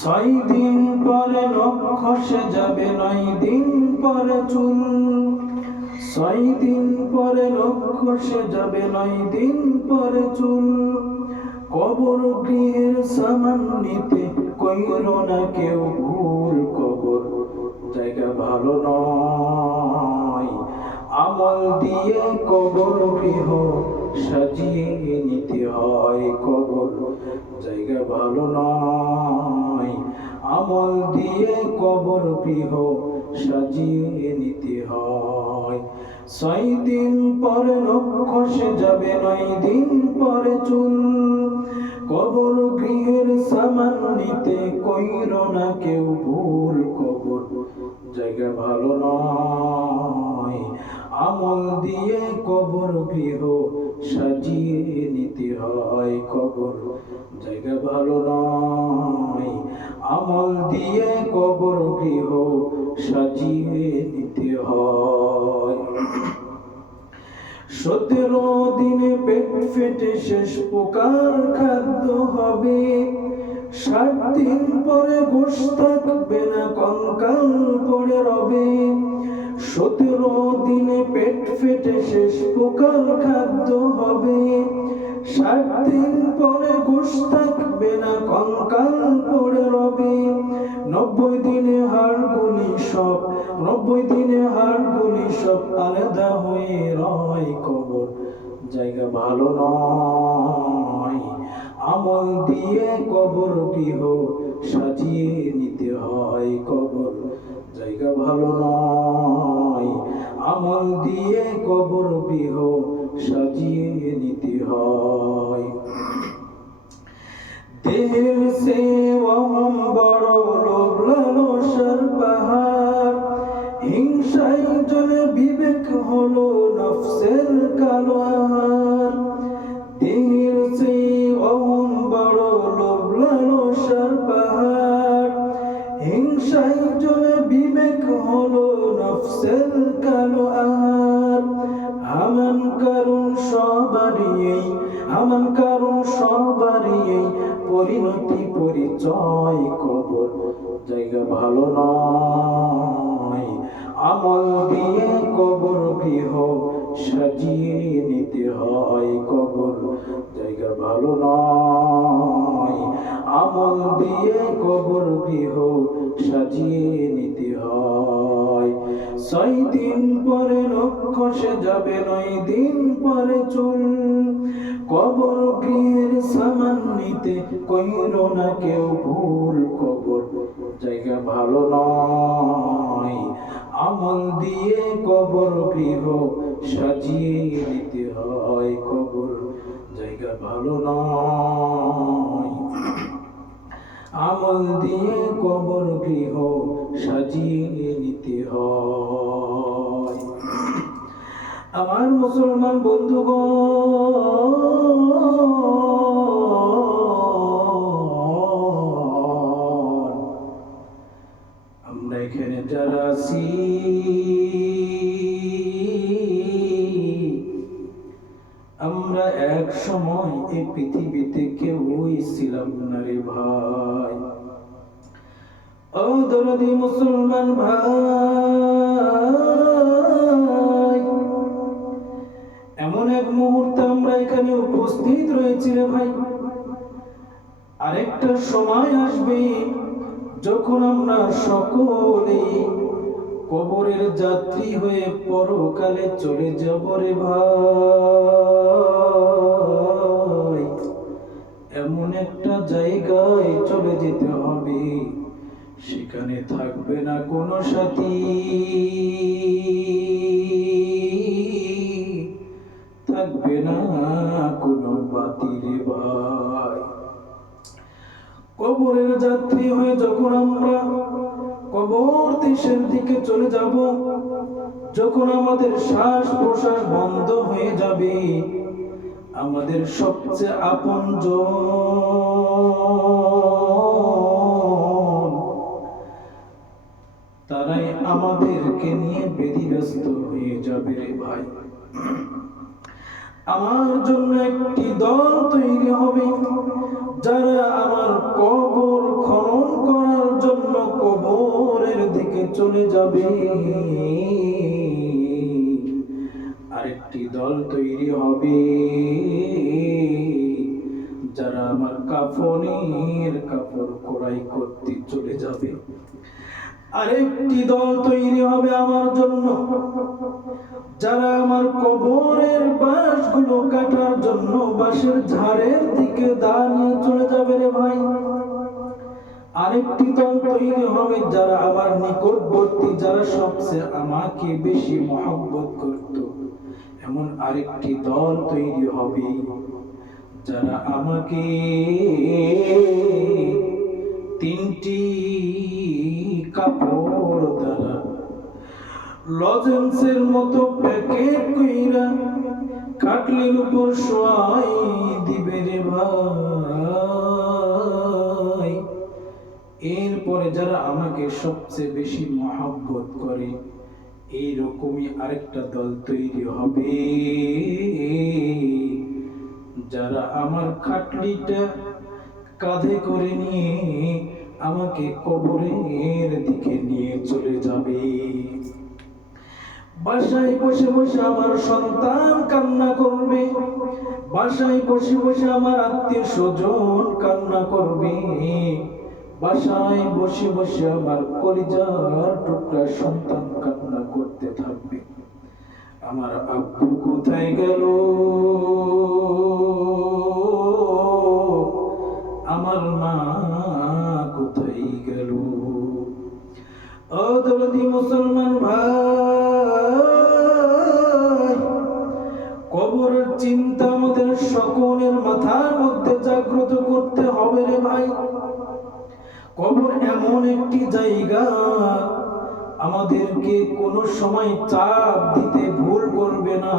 ছয় দিন পরে নখ খসে যাবে, 9 দিন পরে চুল। 6 দিন পরে নখ খসে যাবে, 9 দিন পরে চুল। কবর গৃহের সামান নিতে কইরো না কেউ ভুল। কবর জায়গা ভালো নয়, আমল দিয়ে কবর গৃহ সাজিয়ে নিতে হয়। কবর জায়গা ভালো নয়, আমল দিয়ে কবর গৃহ সাজিয়ে নিতে হয়। 6 দিন পরে নখ খসে যাবে, 9 দিন পরে চুল। কবর গৃহের সামান নিতে কইরো না কেউ ভুল। কবর জায়গা ভালো নয়, আমল দিয়ে কবর গৃহ সাজিয়ে নিতে হয়। কবর জায়গা ভালো নয়, আমল দিয়ে কবর গৃহ সাজিয়ে নিতে হয়। 17 দিনে পেট ফেটে শেষ পোকার খাদ্য হবে। 60 দিন পরে গোশ থাকবে না, কঙ্কাল পড়ে রবে। 17 দিনে পেট ফেটে শেষ পোকার খাদ্য হবে। 60 দিন পরে গোশ থাকবে না, কঙ্কাল পড়ে রবে। 90 দিনে হাড়গুলি সব, 90 দিনে হাড়গুলি সব আলাদা হয়ে রয়। কবর জায়গা ভালো নয়, আমল দিয়ে কবর গৃহ সাজিয়ে নিতে হয়। কবর জায়গা ভালো নয়, আমল দিয়ে কবর গৃহ সাজিয়ে নিতে হয়। দেহের সেবা বড় লোভ লালসার পাহাড়। হিংসায় জলে বিবেক হলো নফসের কালো আহার। দেহের সেবা বড় লোভ লালসার পাহাড়। হিংসায় জলে বিবেক হলো নফসের কালো আহার। হামান কারণ সবারই, হামান কারণ সবারই পরিণতি পরিচয়। কবর জায়গা ভালো নয়, আমল দিয়ে কবর গৃহ সাজিয়ে নিতে হয়। কবর জায়গা ভালো নয়, আমল দিয়ে কবর গৃহ সাজিয়ে নিতে হয়। 6 দিন পরে নখ খসে যাবে, 9 দিন পরে চুল। কবর গৃহের সামান নিতে কইরো না কেউ ভুল। কবর জায়গা ভালো নয়, আমল দিয়ে কবর গৃহ সাজিয়ে নিতে হয়। কবর জায়গা ভালো নয়, আমল দিয়ে কবর গৃহ সাজিয়ে নিতে হয়। আমার মুসলমান বন্ধুগণ, আমরা এখানে যারা আছি আমরা এক সময় এই পৃথিবীতে কেউই ছিলাম না রে ভাই। ও দরদি মুসলমান ভাই, এমন এক মুহূর্তে আমরা এখানে উপস্থিত রয়েছি রে ভাই। আরেকটা সময় আসবে যখন আমরা সকলে কবরের যাত্রী হয়ে পরকালে চলে যাব রে ভাই। এমন একটা জায়গায় চলে যেতে হবে, সেখানে থাকবে না কোনো সাথী, থাকবে না কোনো বাতি রে ভাই। কবরের যাত্রী হয়ে যখন আমরা কবর দেশের দিকে চলে যাব, যখন আমাদের শ্বাস প্রশ্বাস বন্ধ হয়ে যাবে, আমাদের সবচেয়ে আপনজন তারাই আমাদেরকে নিয়ে ব্যতিব্যস্ত হয়ে যাবে রে ভাই। আমার জন্য একটি দল তৈরি হবে, যারা আমার কবর খনন দিকে চলে যাবে। আরেকটি দল তৈরি হবে যারা আমার কাফনের কাপড় ক্রয় করতে চলে যাবে। আরেকটি দল তৈরি হবে আমার জন্য যারা আমার কবরের বাঁশগুলো কাটার জন্য বাঁশের ঝাড়ের দিকে দাঁড়িয়ে চলে যাবে রে ভাই। আরেকটি দল তৈরি হবে যারা আমার নিকটবর্তী, যারা সবচেয়ে আমাকে বেশি মহব্বত করত। এমন আরেকটি দল তৈরি হবে যারা আমাকে তিনটি কাপড় দ্বারা লজেন্সের মতো প্যাকেট কইরা কাটলির উপর শোয়াই দিবে রে ভাই। এরপরে যারা আমাকে সবচেয়ে বেশি মহব্বত করে, এইরকমই আরেকটা দল তৈরি হবে যারা আমার খাটলিটা কাঁধে করে নিয়ে আমাকে কবরের দিকে নিয়ে চলে যাবে। বাসায় বসে বসে আমার সন্তান কান্না করবে, বাসায় বসে বসে আমার আত্মীয় স্বজন কান্না করবে, বাসায় বসে বসে আমার কলিজার টুকরা সন্তান কান্না করতে থাকবে। আমার আব্বু কোথায় গেল, আমার মা কোথায় গেল। ও দরদি মুসলমান ভাই, কবরের চিন্তা আমাদের সকলের মাথার মধ্যে জাগ্রত করতে হবে রে ভাই। কবর এমন একটি জায়গা, আমাদেরকে কোনো সময় চাপ দিতে ভুল করবে না।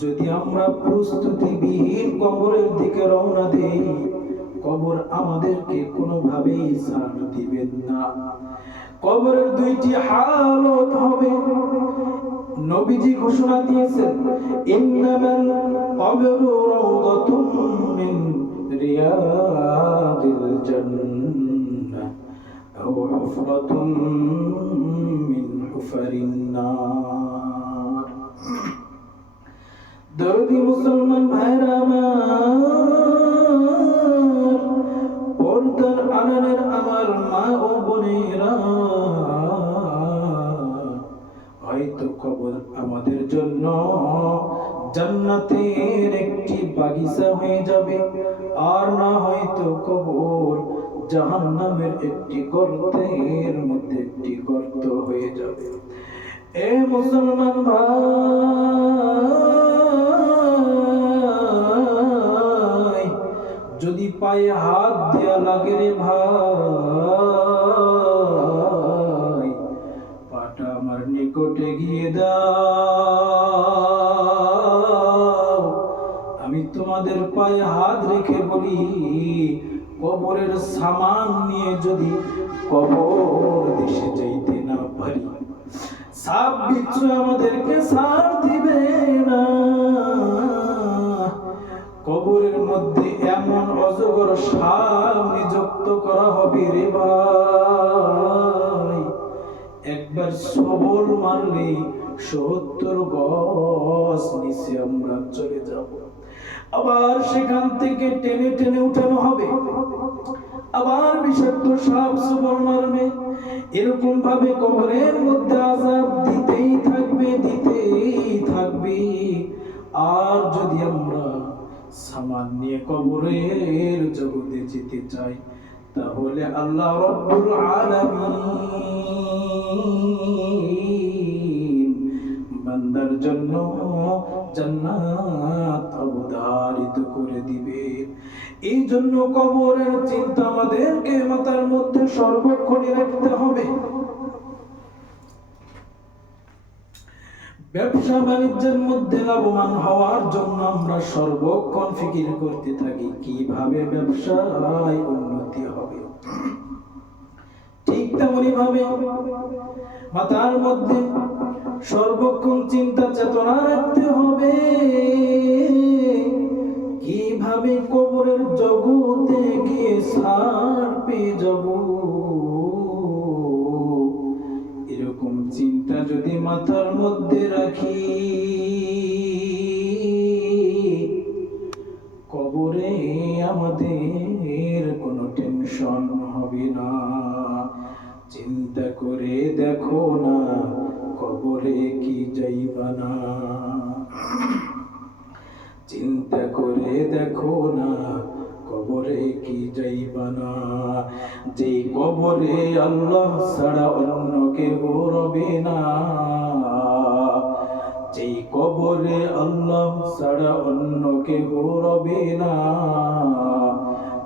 যদি আমরা প্রস্তুতিবিহীন কবরের দিকে রওনা দেই, কবর আমাদেরকে কোনোভাবেই ছাড় দিবেন না। কবরের দুইটি হালত হবে, নবীজি ঘোষণা দিয়েছেন, ইন্নামাল কবরু রাউদাতুম মিন রিয়াদিল জান্নাহ আও হুফরাতুম মিন হুফারিন নার। দরদি মুসলমান ভাইরা আমার, পর্দার আড়ালের আমার মা ও বোনেরা, হয়তো কবর আমাদের জন্য জান্নাতের একটি বাগিচা হয়ে যাবে, আর না হয়তো কবর জাহান্নামের একটি গর্তের মধ্যে একটি গর্ত হয়ে যাবে। এ মুসলমান ভাই, যদি পায়ে হাত দেয়া লাগে রে ভাই, পাটা আমার নিকটে গিয়ে দাও, আমি তোমাদের পায়ে হাত রেখে বলি, কবরের সামান নিয়ে যদি কবর দেশে যাইতে না পারি, সাপ বিচ্ছু আমাদেরকে ছাড় দিবে না। কবরের মধ্যে এমন অজগর সাপ নিযুক্ত করা হবে রে ভাই, একবার সবল মারলে ৭০ গজ নিচে আমরা চলে যাব। আবার সেখান থেকে টেনে টেনে উঠানো হবে, আবার বিষাক্ত সাপ সবল মারবে। এরকম ভাবে কবরের মধ্যে আযাব দিতেই থাকবে, দিতেই থাকবে। আর যদি আমরা সামান নিয়ে কবরের জগতে যেতে চাই, তাহলে আল্লাহ রাব্বুল আলামিন বান্দার জন্য জান্নাত অবধারিত করে দিবে। এই জন্য কবরের চিন্তা আমাদেরকে মাথার মধ্যে সর্বক্ষণই রাখতে হবে। ব্যবসা বাণিজ্যের মধ্যে লাভবান হওয়ার জন্য আমরা সর্বক্ষণ ফিকির করতে থাকি কিভাবে ব্যবসায় উন্নতি হবে। ঠিক তেমনি ভাবে মাথার মধ্যে সর্বক্ষণ চিন্তা চেতনা রাখতে হবে কিভাবে কবরের জগতে গিয়ে ছাড় পেয়ে যাব। মাথার মধ্যে রাখি, কবরে আমাদের কোনো টেনশন হবে না। চিন্তা করে দেখো না, কবরে কি যাইবা না। চিন্তা করে দেখো না, কবরে কি যাইবা না। যে কবরে আল্লাহ ছাড়া অন্য কেউ রবে না, যেই কবরে আল্লাহ ছাড়া অন্য কেউ রবে না।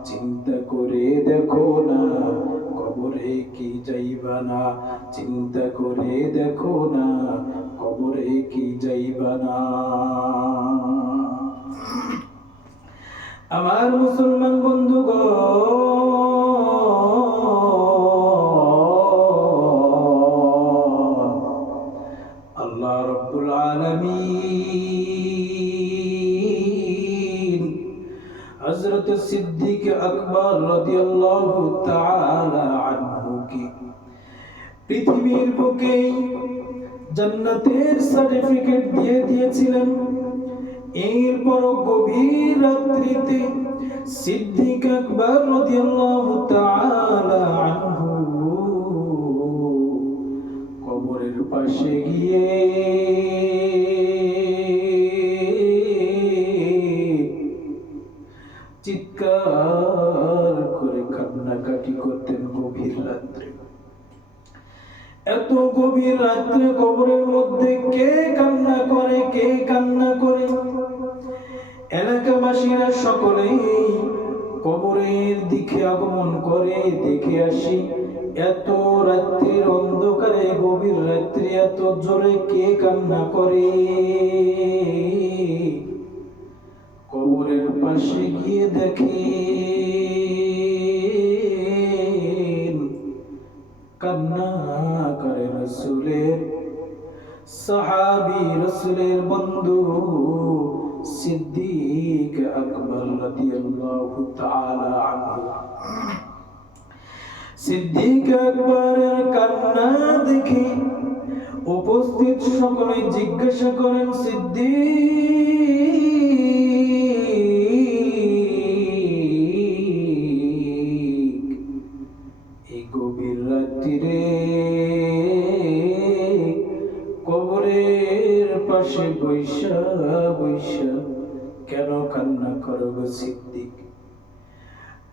চিন্তা করে দেখো না, কবরে কি যাইবা না। চিন্তা করে দেখো না, কবরে কি যাইবা না। আমার মুসলমান বন্ধুগণ, আল্লাহ রাব্বুল আলামিন হযরত সিদ্দিক আকবর রাদিয়াল্লাহু তাআলা আনহুকে পৃথিবীর বুকে জান্নাতের সার্টিফিকেট দিয়ে দিয়েছিলেন। এরপর গভীর রাত্রিতে সিদ্দিক আকবর রাদিয়াল্লাহু তাআলা আনহু কবরের পাশে গিয়ে চিৎকার করে কান্নাকাটি করতেন গভীর রাত্রে। এত গভীর রাত্রে কবরের মধ্যে কে কান্না করে, কে কান্না করে? এলাকাবাসীরা সকলেই কবরের দিকে আগমন করে, দেখে আসি এত রাত্রির অন্ধকারে, গভীর রাত্রে এত জোরে কে কান্না করে। কবরের পাশে গিয়ে দেখে কান্না করে রাসূলের সাহাবী, রাসূলের বন্ধু সিদ্দিক আকবর রাদিয়াল্লাহু তাআলা আনহু। সিদ্দিক আকবরের কান্না দেখে উপস্থিত সকলে জিজ্ঞাসা করেন, সিদ্দিক, এই গভীর রাত্রিরে কবরের পাশে বৈশা বৈশা কেন কান্না করো সিদ্দিক?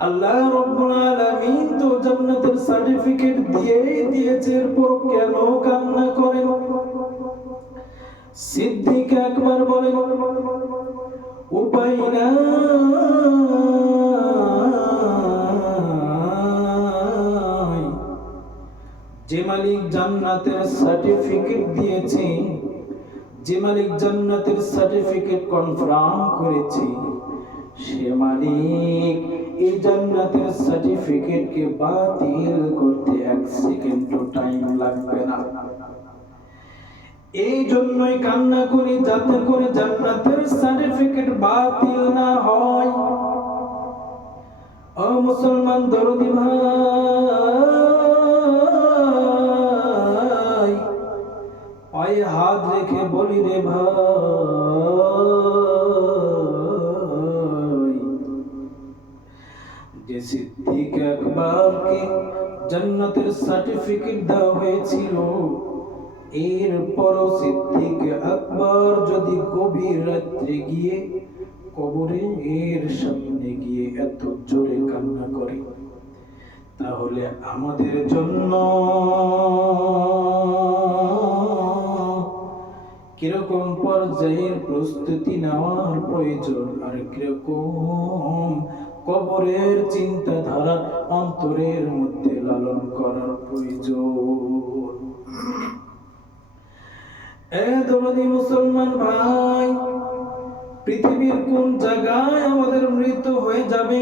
আল্লাহ রাব্বুল আলামিন তো জান্নাতের সার্টিফিকেট দিয়েই দিয়েছে, এরপর কেন কান্না করেন? সিদ্দিক আকবর বলেন, উপায় নাই, যে মালিক জান্নাতের সার্টিফিকেট দিয়েছে, যে মালিক জান্নাতের সার্টিফিকেট কনফার্ম করেছে, সে মালিক এই জান্নাতের সার্টিফিকেটকে বাতিল করতে এক সেকেন্ডও টাইম লাগবে না। এই জন্যই কান্না করি, যাতে করে জান্নাতের সার্টিফিকেট বাতিল না হয়। ও মুসলমান দরদি ভাই, পায়ে হাত রেখে বলি রে ভাই, যে সিদ্দিক আকবরকে জান্নাতের সার্টিফিকেট দেওয়া হয়েছিল, এরপরও সিদ্দিক আকবর যদি গভীর রাত্রে গিয়ে কবরের সামনে গিয়ে এত জোরে কান্না করে, তাহলে আমাদের জন্য কিরকম পর্যায়ের প্রস্তুতি নেওয়ার প্রয়োজন, আর কিরকম কবরের চিন্তাধারা অন্তরের মধ্যে লালন করার প্রয়োজন। এ দরদি মুসলমান ভাই, পৃথিবীর কোন জায়গায় আমাদের মৃত্যু হয়ে যাবে,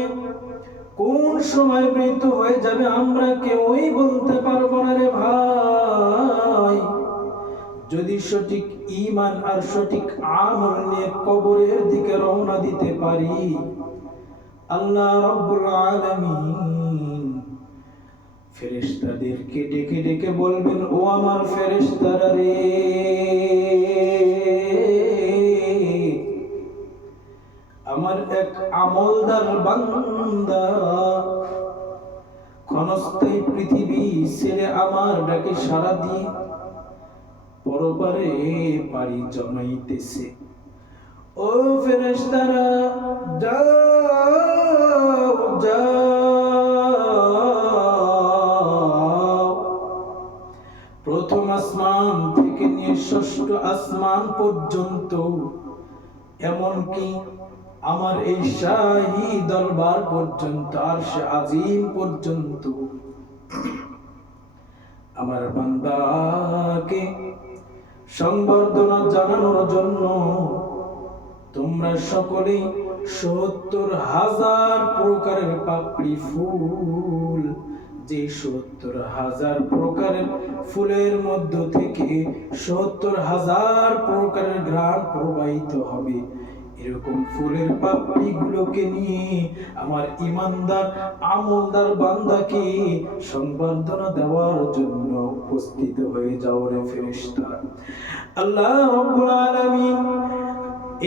কোন সময় মৃত্যু হয়ে যাবে, আমরা কেউই বলতে পারবো না রে ভাই। যদি সঠিক ঈমান আর সঠিক আমল নিয়ে কবরের দিকে রওনা দিতে পারি, আল্লাহ রাব্বুল আলামিন ফেরেশতাদেরকে ডেকে ডেকে বলবেন, ও আমার ফেরেশতারা রে, আমার এক আমলদার বান্দা ক্ষণস্থায়ী পৃথিবী ছেড়ে আমার ডাকে সাড়া দিয়ে পরপারে পাড়ি জমাইতেছে। ও ফেরেশতারা, যাও যাও, প্রথম আসমান থেকে নিয়ে ষষ্ঠ আসমান পর্যন্ত, এমনকি আমার এই শাহী দরবার পর্যন্ত, আরশে আজিম পর্যন্ত আমার বান্দাকে সংবর্ধনা জানানোর জন্য তোমরা সকলেই ৭০,০০০ প্রকারের পাপড়ি ফুল, যে ৭০,০০০ প্রকারের ফুলের মধ্য থেকে ৭০,০০০ প্রকারের ঘ্রাণ প্রবাহিত হবে, এরকম ফুলের পাপড়ি গুলোকে নিয়ে আমার ইমানদার আমলদার বান্দাকে সংবর্ধনা দেওয়ার জন্য উপস্থিত হয়ে যাও রে ফেরেশতারা। আল্লাহ রাব্বুল আলামিন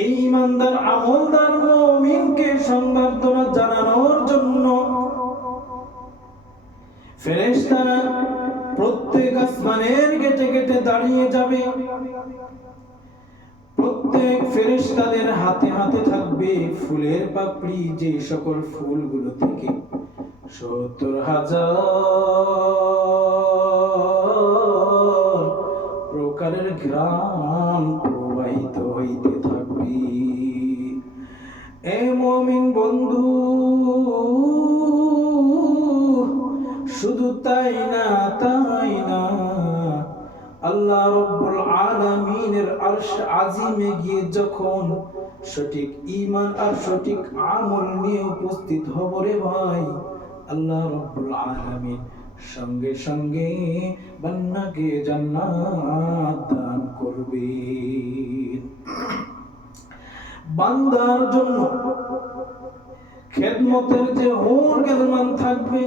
এই ইমানদার আমলদার মুমিনকে সংবর্ধনা জানানোর জন্য ফেরেশতারা প্রত্যেক আসমানের গেটে গেটে দাঁড়িয়ে যাবে। প্রত্যেক ফেরেশতাদের হাতে হাতে থাকবে ফুলের পাপড়ি, যে সকল ফুলগুলো থেকে ৭০,০০০ প্রকারের ঘ্রাণ প্রবাহিত হইতে থাকবে। এ মুমিন বন্ধু, শুধু তাই না, আল্লাহ রাব্বুল আলামিনের আরশ আজিমে গিয়ে যখন সঠিক ঈমান আর সঠিক আমল নিয়ে উপস্থিত হব রে ভাই, আল্লাহ রাব্বুল আলামিন সঙ্গে সঙ্গে বান্দাকে জান্নাত দান করবেন। বান্দার জন্য খেদমতের যে হুর গেলমান থাকবে,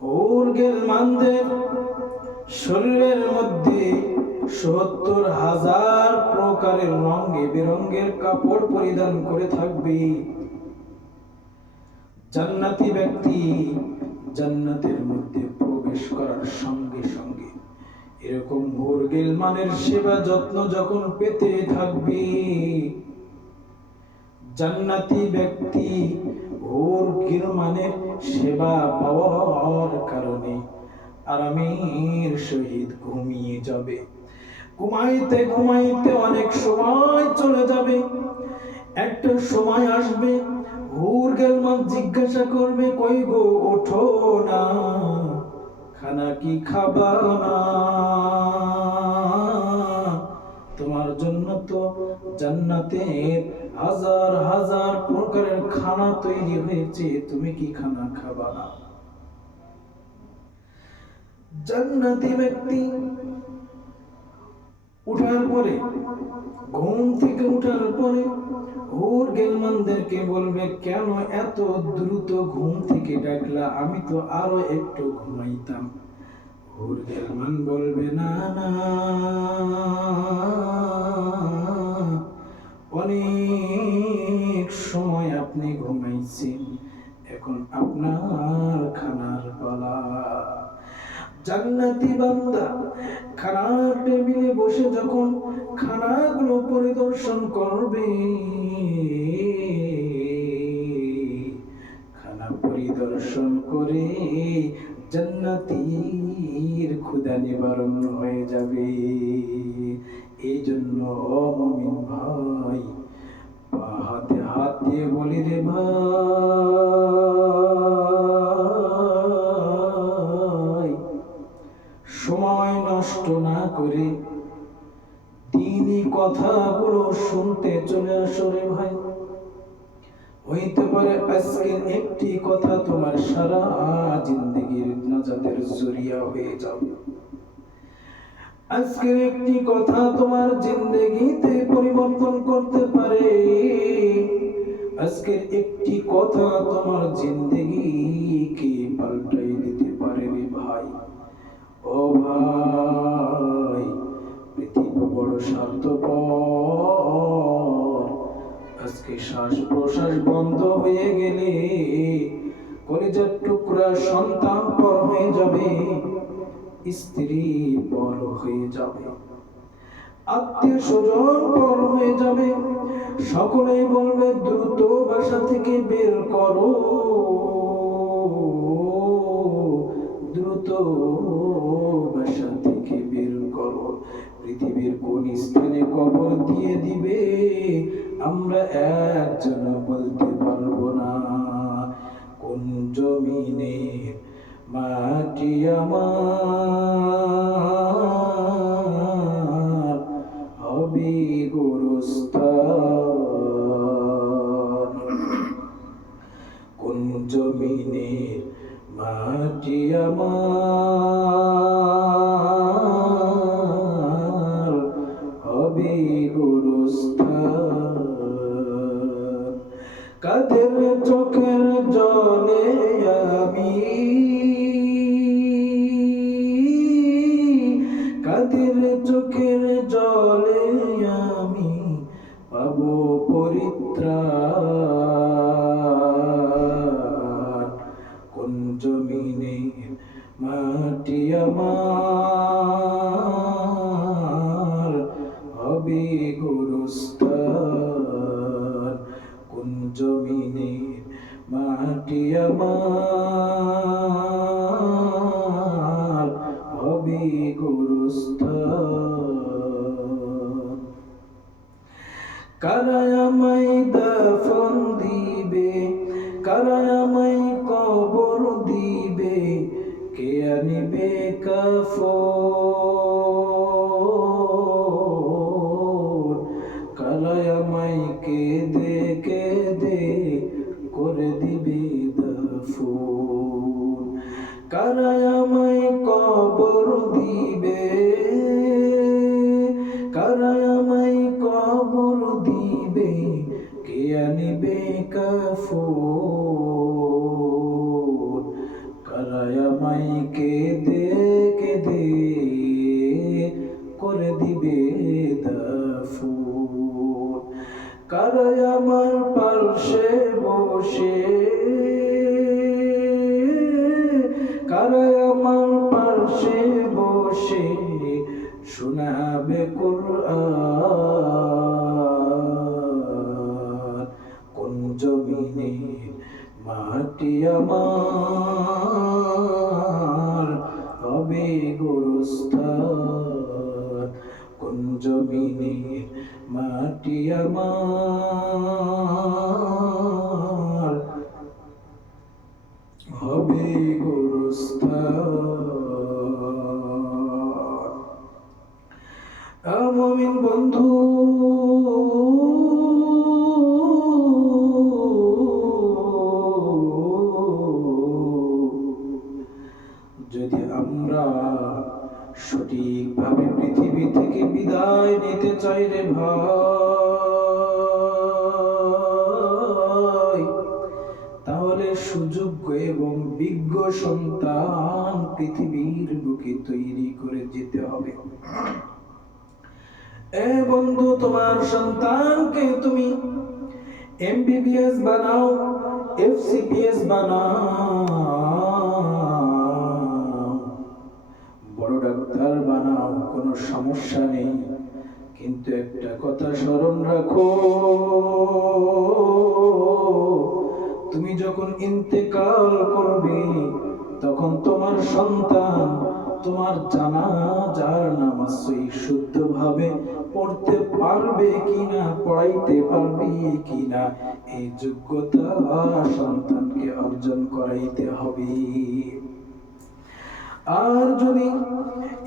হুর গেলমানদের শরীরের মধ্যে ৭০,০০০ প্রকারের রঙে বেরঙের কাপড় পরিধান করে থাকবে। জান্নাতি ব্যক্তি জান্নাতের মধ্যে প্রবেশ করার সঙ্গে সঙ্গে এরকম হুর গেলমানের সেবা যত্ন যখন পেতে থাকবে, জান্নাতি ব্যক্তি হুর গেলমানের সেবা পাওয়ার কারণে আরামের সহিত ঘুমিয়ে যাবে। ঘুমাইতে ঘুমাইতে অনেক সময় চলে যাবে। একটা সময় আসবে, হুর গেলমান জিজ্ঞাসা করবে, কই গো ওঠো না, খানা কি খাবা না? তোমার জন্য তো জান্নাতের হাজার হাজার প্রকারের খানা তৈরি হয়েছে, তুমি কি খানা খাবা না? জান্নাতি ব্যক্তি উঠার পরে, ঘুম থেকে উঠার পরে হুর গেলমানদেরকে বলবে, কেন এত দ্রুত ঘুম থেকে ডাকলা, আমি তো আরো একটু ঘুমাইতাম। হুর গেলমান বলবে, না না, অনেক সময় আপনি ঘুমাইছেন, এখন আপনার খানার পালা। জান্নাতি বান্দা খানার টেবিলে বসে যখন খানাগুলো পরিদর্শন করবে, খানা পরিদর্শন করে জান্নাতীর ক্ষুধা নিবারণ হয়ে যাবে। এই জন্য মুমিন ভাই, হাতে হাত দিয়ে বলি রে ভাই, সময় নষ্ট না করে দ্বীনি কথাগুলো শুনতে চলে আসো রে ভাই। হইতে পারে আজকের একটি কথা তোমার সারা জিন্দগির নাজাতের জরিয়া হয়ে যাবে। আজকের একটি কথা তোমার জিন্দগিতে পরিবর্তন করতে পারে। আজকের একটি কথা তোমার জিন্দগিকে পাল্টাই ও ভাই, পৃথিবী বড় স্বার্থপর। আজকে শ্বাস প্রশ্বাস বন্ধ হয়ে গেলে কলিজার টুকরা সন্তান পর হয়ে যাবে, স্ত্রী পর হয়ে যাবে, আত্মীয় স্বজন পর হয়ে যাবে। সকলেই বলবে দ্রুত বাসা থেকে বের করো, দ্রুত বাসা থেকে বের করো। পৃথিবীর কোন স্থানে কবর দিয়ে দিবে আমরা একজন বলতে পারবো না। কোন জমিনে মাটি আমার হবে গোরস্থান, কোন জমিনে মাটি আমার হবে গোরস্থান। কাদের চোখের জলে আমি, কাদের চোখের জলে আমি পাবো পরিত্রাণ, কোন জমিনে মাটি আমার হবে গোরস্থান, কোন জমিনে মাটি আমার হবে গোরস্থান। কারা আমায় দাফন দিবে, কারা আমায় কবর দিবে, কে আনিবে কাফন, কারা আমায় কেঁদে কেঁদে করে দিবে দাফন, কারা আমায় কবর দিবে, কারা আমায় কবর দিবে, কে আনিবে কাফন, কারা আমায় কেঁদে কেঁদে করে দিবে দাফন, কারা আমার পার্শ্বে বসে, কারা আমার পার্শ্বে বসে শোনাবে কুরআন, কোন জমিনে মাটি আমার হবে গোরস্থান, কোন জমিনে মাটি আমার হবে গোরস্থান। মুমিন বন্ধু, যদি আমরা সঠিকভাবে পৃথিবী থেকে বিদায় নিতে চাই রে ভাই, তাহলে সুযোগ্য এবং বিজ্ঞ সন্তান পৃথিবীর বুকে তৈরি করে যেতে হবে। এ বন্ধু, তোমার সন্তানকে তুমি এমবিবিএস বানাও, এফসিপিএস বানাও, বড় ডাক্তার বানাও, কোনো সমস্যা নেই। কিন্তু একটা কথা স্মরণ রাখো, তুমি যখন ইন্তেকাল করবে তখন তোমার সন্তান তোমার জানাজার নামাজ শুদ্ধভাবে পড়তে পারবে কিনা, পড়াইতে পারবে কিনা, এই যোগ্যতা সন্তানকে অর্জন করাইতে হবে। আর যদি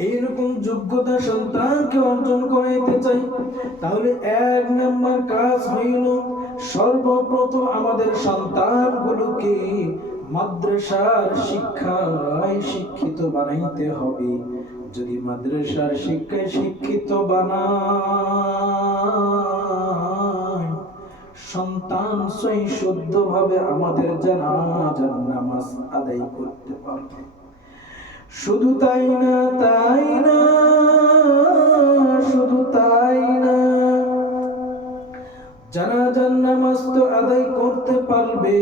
এইরকম যোগ্যতা সন্তানকে অর্জন করাইতে চাই, তাহলে এক নাম্বার কাজ হইল সর্বপ্রথম আমাদের সন্তানগুলোকে মাদ্রাসার শিক্ষায় শিক্ষিত বানাইতে হবে। যদি মাদ্রাসার শিক্ষায় শিক্ষিত বানাই, সন্তান শুদ্ধভাবে আমাদের জানাজার নামাজ আদায় করতে পারবে। শুধু তাই না, তাই না, শুধু তাই না, জানাজার নামাজ তো আদায় করতে পারবে।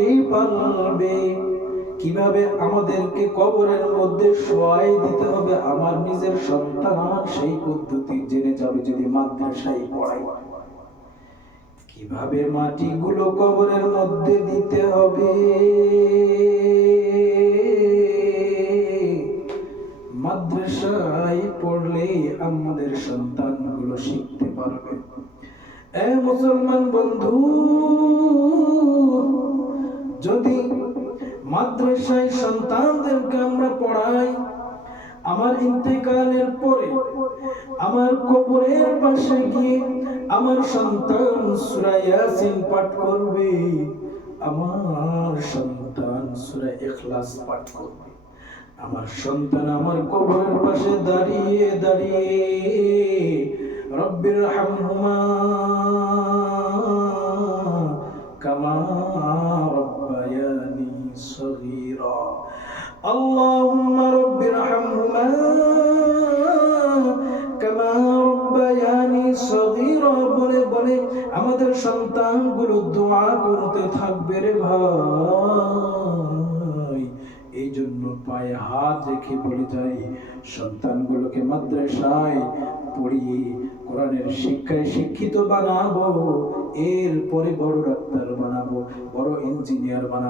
কিভাবে আমাদেরকে কবরের মধ্যে শোয়াই দিতে হবে আমার নিজের সন্তান সেই পদ্ধতি জেনে যাবে যদি মাদ্রাসায় পড়াই। কিভাবে মাটিগুলো কবরের মধ্যে দিতে হবে মাদ্রাসায় পড়লে আমাদের সন্তানগুলো শিখতে পারবে। এ মুসলমান বন্ধু, যদি মাদ্রাসায় সন্তানদেরকে আমরা পড়াই, আমার ইন্তেকালের পরে আমার কবরের পাশে গিয়ে আমার সন্তান সূরা ইয়াসিন পাঠ করবে, আমার সন্তান সূরা ইখলাস পাঠ করবে। আমার সন্তান আমার কবরের পাশে দাঁড়িয়ে দাঁড়িয়ে রব্বির হামহুমা কামা রব্বায়ানি সগীরা, আল্লাহুম্মা রব্বির হামহুমা কামা রব্বায়ানি সগীরা বলে বলে আমাদের সন্তানগুলো দোয়া করতে থাকবে রে ভাই। এই জন্য পায়ে হাত রেখে বলে যাই, সন্তানগুলোকে মাদ্রাসায় পড়িয়ে কোরআনের শিক্ষায় শিক্ষিত বানাবো, এরপরে বড় ডাক্তার বানাবো, বড় ইঞ্জিনিয়ার বানাবো।